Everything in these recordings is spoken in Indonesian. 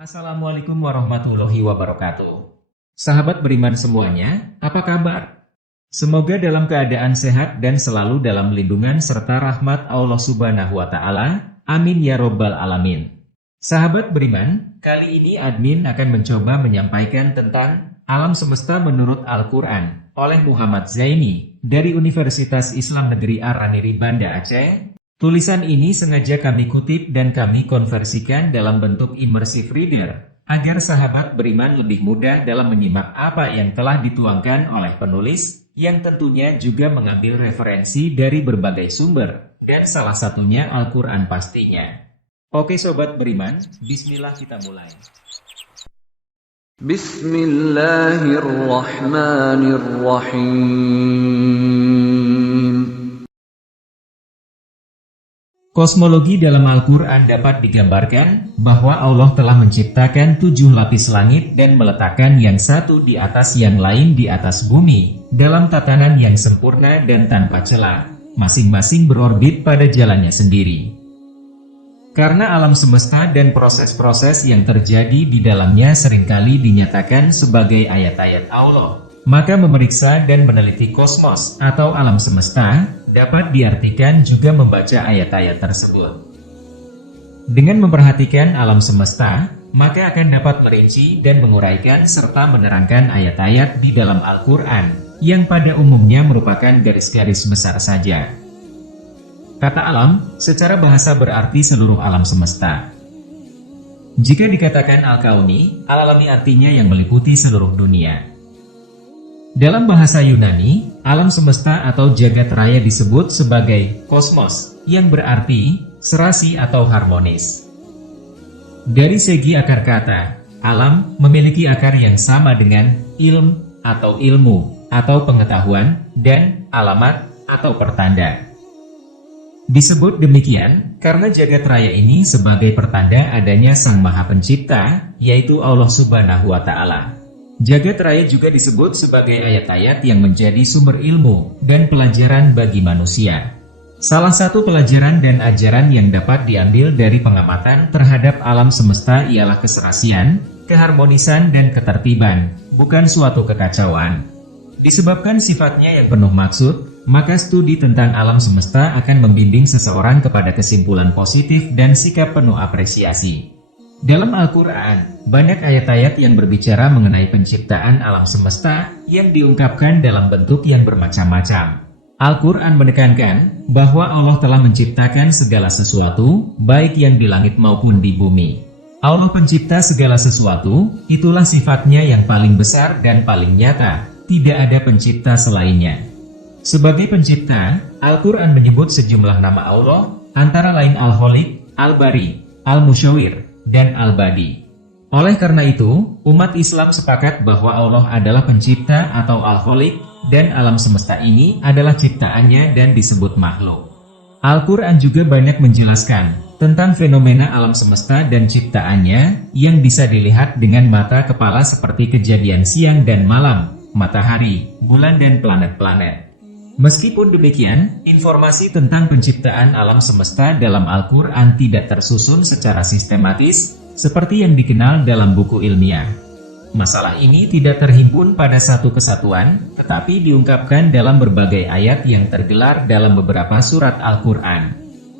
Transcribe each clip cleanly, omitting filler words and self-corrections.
Assalamualaikum warahmatullahi wabarakatuh. Sahabat beriman semuanya, apa kabar? Semoga dalam keadaan sehat dan selalu dalam lindungan serta rahmat Allah Subhanahu wa Ta'ala. Amin ya Robbal 'Alamin. Sahabat beriman, kali ini admin akan mencoba menyampaikan tentang alam semesta menurut Al-Quran oleh Muhammad Zaini dari Universitas Islam Negeri Ar-Raniri, Banda Aceh. Tulisan ini sengaja kami kutip dan kami konversikan dalam bentuk immersive reader, agar sahabat beriman lebih mudah dalam menyimak apa yang telah dituangkan oleh penulis, yang tentunya juga mengambil referensi dari berbagai sumber, dan salah satunya Al-Quran pastinya. Oke sobat beriman, bismillah kita mulai. Bismillahirrahmanirrahim. Kosmologi dalam Al-Quran dapat digambarkan bahwa Allah telah menciptakan 7 lapis langit dan meletakkan yang satu di atas yang lain di atas bumi, dalam tatanan yang sempurna dan tanpa celah, masing-masing berorbit pada jalannya sendiri. Karena alam semesta dan proses-proses yang terjadi di dalamnya seringkali dinyatakan sebagai ayat-ayat Allah, maka memeriksa dan meneliti kosmos atau alam semesta dapat diartikan juga membaca ayat-ayat tersebut. Dengan memperhatikan alam semesta, maka akan dapat merinci dan menguraikan serta menerangkan ayat-ayat di dalam Al-Quran, yang pada umumnya merupakan garis-garis besar saja. Kata alam, secara bahasa berarti seluruh alam semesta. Jika dikatakan Al-Kauni, Al-Alami artinya yang meliputi seluruh dunia. Dalam bahasa Yunani, alam semesta atau jagat raya disebut sebagai kosmos, yang berarti serasi atau harmonis. Dari segi akar kata, alam memiliki akar yang sama dengan ilm atau ilmu, atau pengetahuan, dan alamat atau pertanda. Disebut demikian karena jagat raya ini sebagai pertanda adanya Sang Maha Pencipta, yaitu Allah Subhanahu wa Ta'ala. Jagat raya juga disebut sebagai ayat-ayat yang menjadi sumber ilmu dan pelajaran bagi manusia. Salah satu pelajaran dan ajaran yang dapat diambil dari pengamatan terhadap alam semesta ialah keserasian, keharmonisan dan ketertiban, bukan suatu kekacauan. Disebabkan sifatnya yang penuh maksud, maka studi tentang alam semesta akan membimbing seseorang kepada kesimpulan positif dan sikap penuh apresiasi. Dalam Al-Quran, banyak ayat-ayat yang berbicara mengenai penciptaan alam semesta yang diungkapkan dalam bentuk yang bermacam-macam. Al-Quran menekankan bahwa Allah telah menciptakan segala sesuatu, baik yang di langit maupun di bumi. Allah pencipta segala sesuatu, itulah sifatnya yang paling besar dan paling nyata, tidak ada pencipta selainnya. Sebagai pencipta, Al-Quran menyebut sejumlah nama Allah, antara lain Al-Khaliq, Al-Bari, Al-Musyawir, dan Al-Badi. Oleh karena itu, umat Islam sepakat bahwa Allah adalah pencipta atau Al-Khaliq, dan alam semesta ini adalah ciptaannya dan disebut makhluk. Al-Quran juga banyak menjelaskan tentang fenomena alam semesta dan ciptaannya, yang bisa dilihat dengan mata kepala seperti kejadian siang dan malam, matahari, bulan dan planet-planet. Meskipun demikian, informasi tentang penciptaan alam semesta dalam Al-Quran tidak tersusun secara sistematis, seperti yang dikenal dalam buku ilmiah. Masalah ini tidak terhimpun pada satu kesatuan, tetapi diungkapkan dalam berbagai ayat yang tergelar dalam beberapa surat Al-Quran.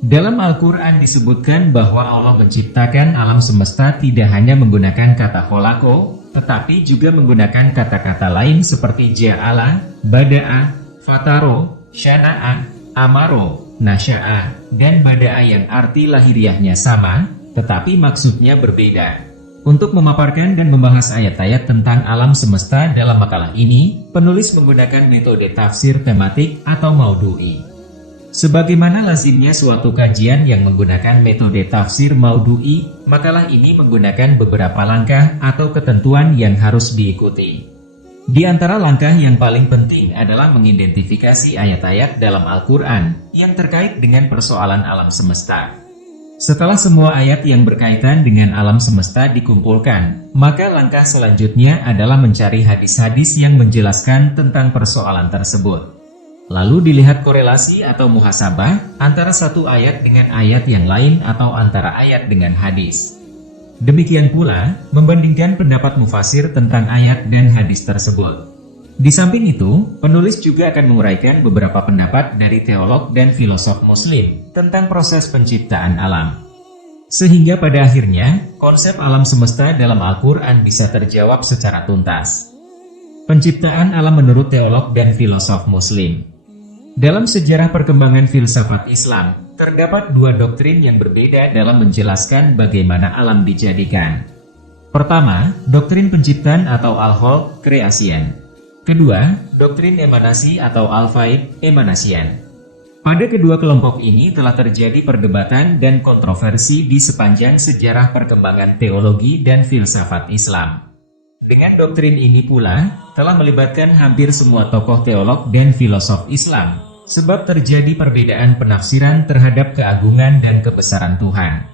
Dalam Al-Quran disebutkan bahwa Allah menciptakan alam semesta tidak hanya menggunakan kata kholaqo, tetapi juga menggunakan kata-kata lain seperti ja'ala, bada'a, fataro, syana'a, amaro, nasya'a, dan bada'a yang arti lahiriahnya sama, tetapi maksudnya berbeda. Untuk memaparkan dan membahas ayat-ayat tentang alam semesta dalam makalah ini, penulis menggunakan metode tafsir tematik atau maudu'i. Sebagaimana lazimnya suatu kajian yang menggunakan metode tafsir maudu'i, makalah ini menggunakan beberapa langkah atau ketentuan yang harus diikuti. Di antara langkah yang paling penting adalah mengidentifikasi ayat-ayat dalam Al-Quran yang terkait dengan persoalan alam semesta. Setelah semua ayat yang berkaitan dengan alam semesta dikumpulkan, maka langkah selanjutnya adalah mencari hadis-hadis yang menjelaskan tentang persoalan tersebut. Lalu dilihat korelasi atau muhasabah antara satu ayat dengan ayat yang lain atau antara ayat dengan hadis. Demikian pula, membandingkan pendapat mufasir tentang ayat dan hadis tersebut. Di samping itu, penulis juga akan menguraikan beberapa pendapat dari teolog dan filosof muslim tentang proses penciptaan alam. Sehingga pada akhirnya, konsep alam semesta dalam Al-Quran bisa terjawab secara tuntas. Penciptaan alam menurut teolog dan filosof muslim. Dalam sejarah perkembangan filsafat Islam, terdapat dua doktrin yang berbeda dalam menjelaskan bagaimana alam dijadikan. Pertama, doktrin penciptaan atau Al-Khalq, creation. Kedua, doktrin emanasi atau Al-Faid, emanation. Pada kedua kelompok ini telah terjadi perdebatan dan kontroversi di sepanjang sejarah perkembangan teologi dan filsafat Islam. Dengan doktrin ini pula, telah melibatkan hampir semua tokoh teolog dan filosof Islam, sebab terjadi perbedaan penafsiran terhadap keagungan dan kebesaran Tuhan.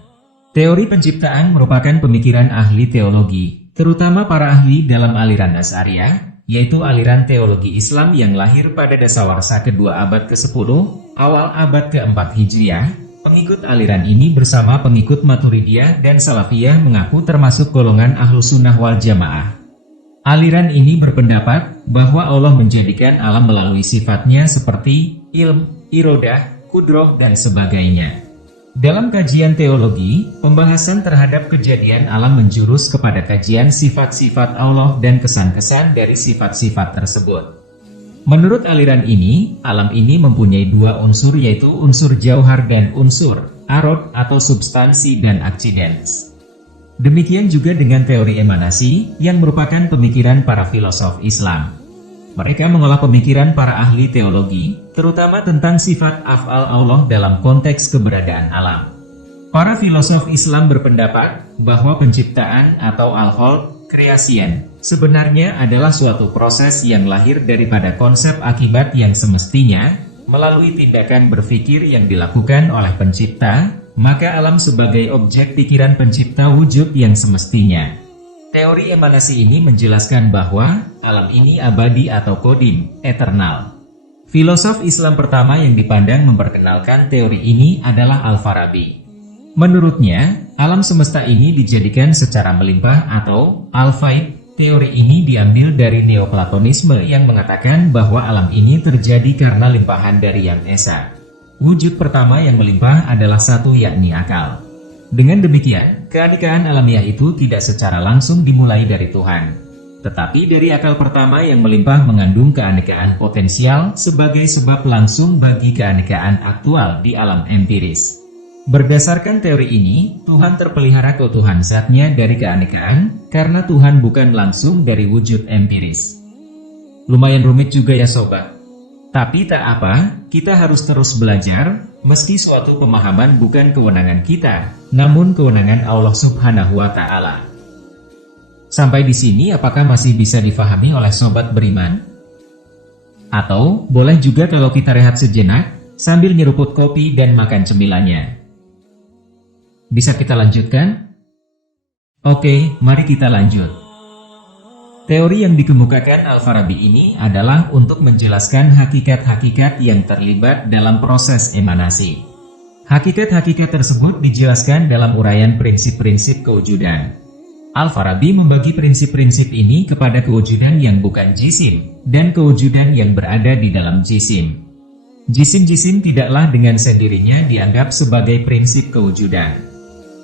Teori penciptaan merupakan pemikiran ahli teologi, terutama para ahli dalam aliran Asy'ariyah, yaitu aliran teologi Islam yang lahir pada dasawarsa kedua abad ke-10, awal abad ke-4 Hijriah. Pengikut aliran ini bersama pengikut Maturidiyah dan Salafiyah mengaku termasuk golongan Ahlus Sunnah wal Jamaah. Aliran ini berpendapat bahwa Allah menjadikan alam melalui sifatnya seperti ilm, irodah, kudroh, dan sebagainya. Dalam kajian teologi, pembahasan terhadap kejadian alam menjurus kepada kajian sifat-sifat Allah dan kesan-kesan dari sifat-sifat tersebut. Menurut aliran ini, alam ini mempunyai dua unsur yaitu unsur jauhar dan unsur arod atau substansi dan accidents. Demikian juga dengan teori emanasi, yang merupakan pemikiran para filosof Islam. Mereka mengolah pemikiran para ahli teologi, terutama tentang sifat af'al Allah dalam konteks keberadaan alam. Para filosof Islam berpendapat bahwa penciptaan atau Al-Khalq, creation, sebenarnya adalah suatu proses yang lahir daripada konsep akibat yang semestinya, melalui tindakan berpikir yang dilakukan oleh pencipta, maka alam sebagai objek pikiran pencipta wujud yang semestinya. Teori emanasi ini menjelaskan bahwa alam ini abadi atau kodim, eternal. Filosof Islam pertama yang dipandang memperkenalkan teori ini adalah Al-Farabi. Menurutnya, alam semesta ini dijadikan secara melimpah atau Al-Faid. Teori ini diambil dari Neoplatonisme yang mengatakan bahwa alam ini terjadi karena limpahan dari Yang Esa. Wujud pertama yang melimpah adalah satu yakni akal. Dengan demikian, keanekaan alamiah itu tidak secara langsung dimulai dari Tuhan, tetapi dari akal pertama yang melimpah mengandung keanekaan potensial sebagai sebab langsung bagi keanekaan aktual di alam empiris. Berdasarkan teori ini, Tuhan terpelihara keutuhan zatnya dari keanekaan, karena Tuhan bukan langsung dari wujud empiris. Lumayan rumit juga ya sobat. Tapi tak apa, kita harus terus belajar, meski suatu pemahaman bukan kewenangan kita, namun kewenangan Allah Subhanahu wa Ta'ala. Sampai di sini apakah masih bisa difahami oleh sobat beriman? Atau, boleh juga kalau kita rehat sejenak, sambil nyeruput kopi dan makan cemilannya. Bisa kita lanjutkan? Oke, mari kita lanjut. Teori yang dikemukakan Al-Farabi ini adalah untuk menjelaskan hakikat-hakikat yang terlibat dalam proses emanasi. Hakikat-hakikat tersebut dijelaskan dalam uraian prinsip-prinsip kewujudan. Al-Farabi membagi prinsip-prinsip ini kepada kewujudan yang bukan jisim, dan kewujudan yang berada di dalam jisim. Jisim-jisim tidaklah dengan sendirinya dianggap sebagai prinsip kewujudan.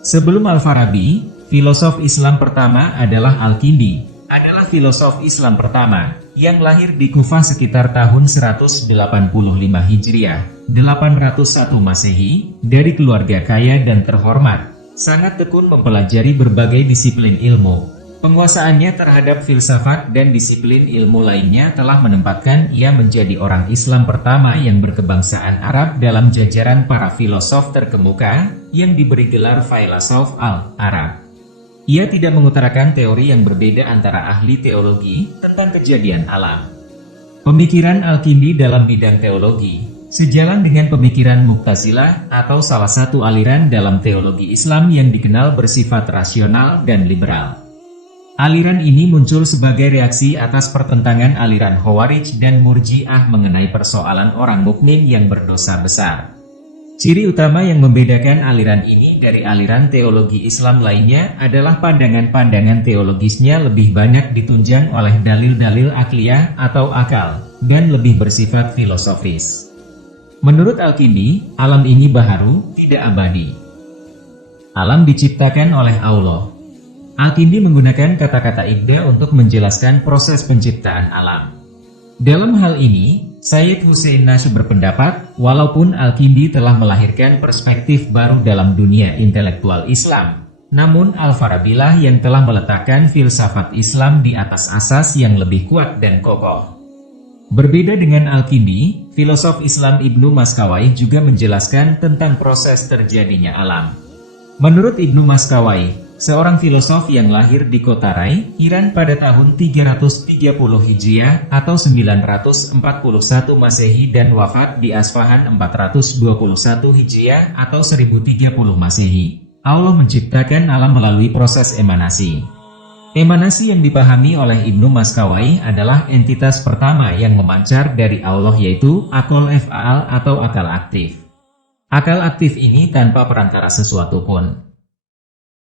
Sebelum Al-Farabi, filosof Islam pertama adalah Al-Kindi, adalah filosof Islam pertama, yang lahir di Kufah sekitar tahun 185 Hijriah, 801 Masehi, dari keluarga kaya dan terhormat, sangat tekun mempelajari berbagai disiplin ilmu. Penguasaannya terhadap filsafat dan disiplin ilmu lainnya telah menempatkan ia menjadi orang Islam pertama yang berkebangsaan Arab dalam jajaran para filosof terkemuka, yang diberi gelar Filosof Al-Arab. Ia tidak mengutarakan teori yang berbeda antara ahli teologi tentang kejadian alam. Pemikiran Al-Kindi dalam bidang teologi sejalan dengan pemikiran Mu'tazilah atau salah satu aliran dalam teologi Islam yang dikenal bersifat rasional dan liberal. Aliran ini muncul sebagai reaksi atas pertentangan aliran Khawarij dan Murji'ah mengenai persoalan orang mukmin yang berdosa besar. Ciri utama yang membedakan aliran ini dari aliran teologi Islam lainnya adalah pandangan-pandangan teologisnya lebih banyak ditunjang oleh dalil-dalil akliyah atau akal, dan lebih bersifat filosofis. Menurut Al-Kindi, alam ini baharu, tidak abadi. Alam diciptakan oleh Allah. Al-Kindi menggunakan kata-kata ibda untuk menjelaskan proses penciptaan alam. Dalam hal ini, Sayyid Hussein Nasr berpendapat, walaupun Al-Kindi telah melahirkan perspektif baru dalam dunia intelektual Islam, namun Al-Farabilah yang telah meletakkan filsafat Islam di atas asas yang lebih kuat dan kokoh. Berbeda dengan Al-Kindi, filosof Islam Ibnu Maskawai juga menjelaskan tentang proses terjadinya alam. Menurut Ibnu Maskawai, seorang filosof yang lahir di kota Rai, Iran pada tahun 330 Hijriah atau 941 Masehi dan wafat di Asfahan 421 Hijriah atau 1030 Masehi. Allah menciptakan alam melalui proses emanasi. Emanasi yang dipahami oleh Ibnu Maskawai adalah entitas pertama yang memancar dari Allah, yaitu akal af'al atau akal aktif. Akal aktif ini tanpa perantara sesuatu pun.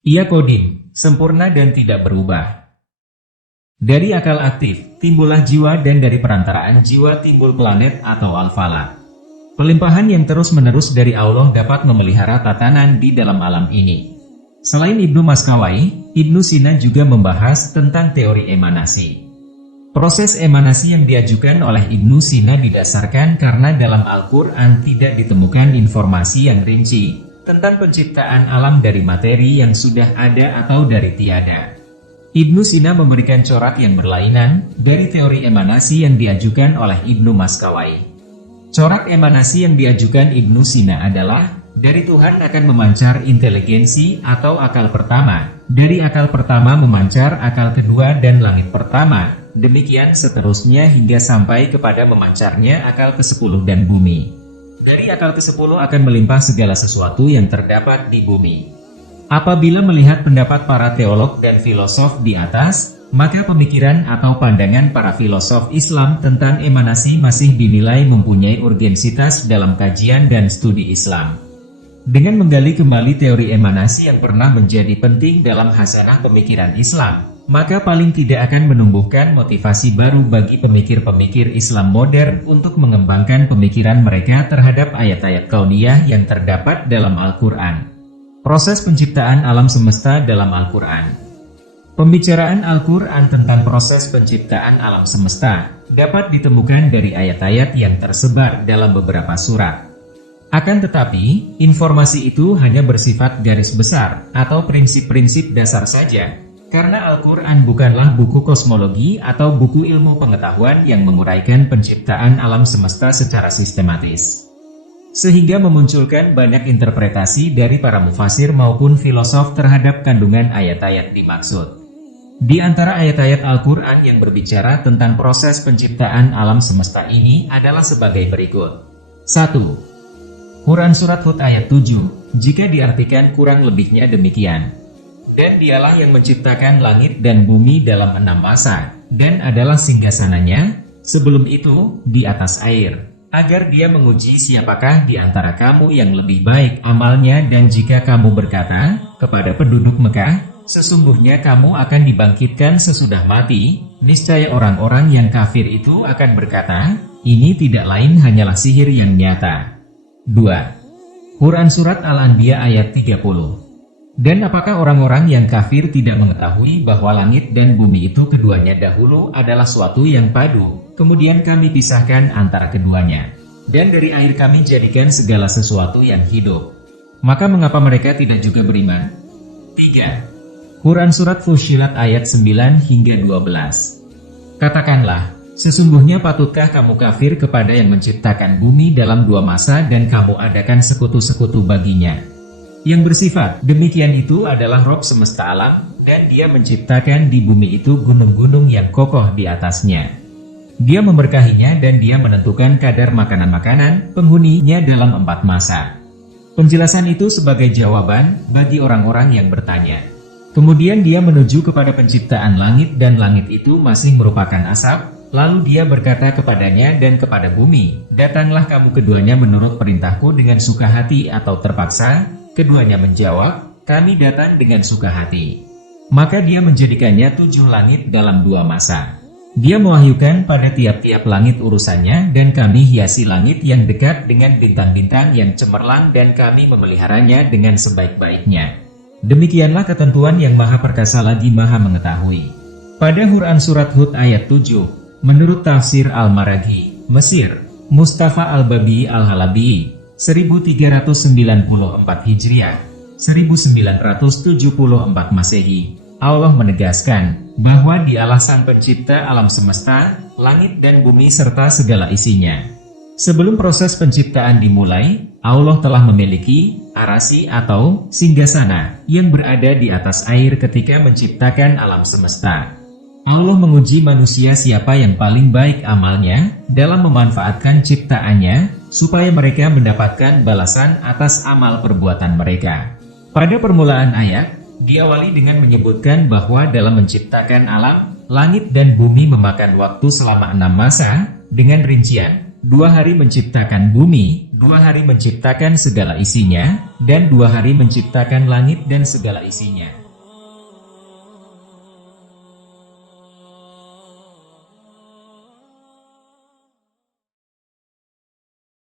Ia kodim, sempurna dan tidak berubah. Dari akal aktif, timbullah jiwa dan dari perantaraan jiwa timbul planet atau al-falak. Pelimpahan yang terus-menerus dari Allah dapat memelihara tatanan di dalam alam ini. Selain Ibnu Maskawai, Ibnu Sina juga membahas tentang teori emanasi. Proses emanasi yang diajukan oleh Ibnu Sina didasarkan karena dalam Al-Quran tidak ditemukan informasi yang rinci tentang penciptaan alam dari materi yang sudah ada atau dari tiada. Ibnu Sina memberikan corak yang berlainan dari teori emanasi yang diajukan oleh Ibnu Maskawai. Corak emanasi yang diajukan Ibnu Sina adalah, dari Tuhan akan memancar inteligensi atau akal pertama, dari akal pertama memancar akal kedua dan langit pertama, demikian seterusnya hingga sampai kepada memancarnya akal ke-10 dan bumi. Dari akal ke-10 akan melimpah segala sesuatu yang terdapat di bumi. Apabila melihat pendapat para teolog dan filosof di atas, maka pemikiran atau pandangan para filosof Islam tentang emanasi masih dinilai mempunyai urgensitas dalam kajian dan studi Islam. Dengan menggali kembali teori emanasi yang pernah menjadi penting dalam khasanah pemikiran Islam, maka paling tidak akan menumbuhkan motivasi baru bagi pemikir-pemikir Islam modern untuk mengembangkan pemikiran mereka terhadap ayat-ayat kauniyah yang terdapat dalam Al-Quran. Proses penciptaan alam semesta dalam Al-Quran. Pembicaraan Al-Quran tentang proses penciptaan alam semesta dapat ditemukan dari ayat-ayat yang tersebar dalam beberapa surat. Akan tetapi, informasi itu hanya bersifat garis besar atau prinsip-prinsip dasar saja, karena Al-Quran bukanlah buku kosmologi atau buku ilmu pengetahuan yang menguraikan penciptaan alam semesta secara sistematis. Sehingga memunculkan banyak interpretasi dari para mufasir maupun filosof terhadap kandungan ayat-ayat dimaksud. Di antara ayat-ayat Al-Quran yang berbicara tentang proses penciptaan alam semesta ini adalah sebagai berikut. 1. Quran Surat Hud ayat 7, jika diartikan kurang lebihnya demikian. Dan dialah yang menciptakan langit dan bumi dalam 6 masa, dan adalah singgasananya, sebelum itu, di atas air, agar dia menguji siapakah di antara kamu yang lebih baik amalnya, dan jika kamu berkata, kepada penduduk Mekah, sesungguhnya kamu akan dibangkitkan sesudah mati, niscaya orang-orang yang kafir itu akan berkata, ini tidak lain hanyalah sihir yang nyata. 2. Quran Surat Al-Anbiya ayat 30. Dan apakah orang-orang yang kafir tidak mengetahui bahwa langit dan bumi itu keduanya dahulu adalah suatu yang padu, kemudian kami pisahkan antara keduanya. Dan dari air kami jadikan segala sesuatu yang hidup. Maka mengapa mereka tidak juga beriman? 3. Quran Surat Fussilat ayat 9 hingga 12. Katakanlah, sesungguhnya patutkah kamu kafir kepada yang menciptakan bumi dalam 2 masa dan kamu adakan sekutu-sekutu baginya? Yang bersifat demikian itu adalah Rob semesta alam, dan dia menciptakan di bumi itu gunung-gunung yang kokoh di atasnya. Dia memberkahinya dan dia menentukan kadar makanan-makanan penghuninya dalam 4 masa. Penjelasan itu sebagai jawaban bagi orang-orang yang bertanya. Kemudian dia menuju kepada penciptaan langit dan langit itu masih merupakan asap, Lalu dia berkata kepadanya dan kepada bumi, "Datanglah kamu keduanya menurut perintahku dengan suka hati atau terpaksa?" Keduanya menjawab, "Kami datang dengan suka hati." Maka dia menjadikannya 7 langit dalam 2 masa. Dia mewahyukan pada tiap-tiap langit urusannya, dan kami hiasi langit yang dekat dengan bintang-bintang yang cemerlang, dan kami memeliharanya dengan sebaik-baiknya. Demikianlah ketentuan yang Maha Perkasa lagi Maha Mengetahui. Pada Quran Surat Hud ayat 7, menurut tafsir Al-Maraghi, Mesir, Mustafa Al-Babi Al-Halabi, 1394 Hijriah, 1974 Masehi, Allah menegaskan bahwa Dialah Sang Pencipta alam semesta, langit dan bumi serta segala isinya. Sebelum proses penciptaan dimulai, Allah telah memiliki arasi atau singgasana yang berada di atas air ketika menciptakan alam semesta. Allah menguji manusia siapa yang paling baik amalnya dalam memanfaatkan ciptaannya, supaya mereka mendapatkan balasan atas amal perbuatan mereka. Pada permulaan ayat, diawali dengan menyebutkan bahwa dalam menciptakan alam, langit dan bumi memakan waktu selama 6 masa, dengan rincian, 2 hari menciptakan bumi, 2 hari menciptakan segala isinya, dan 2 hari menciptakan langit dan segala isinya.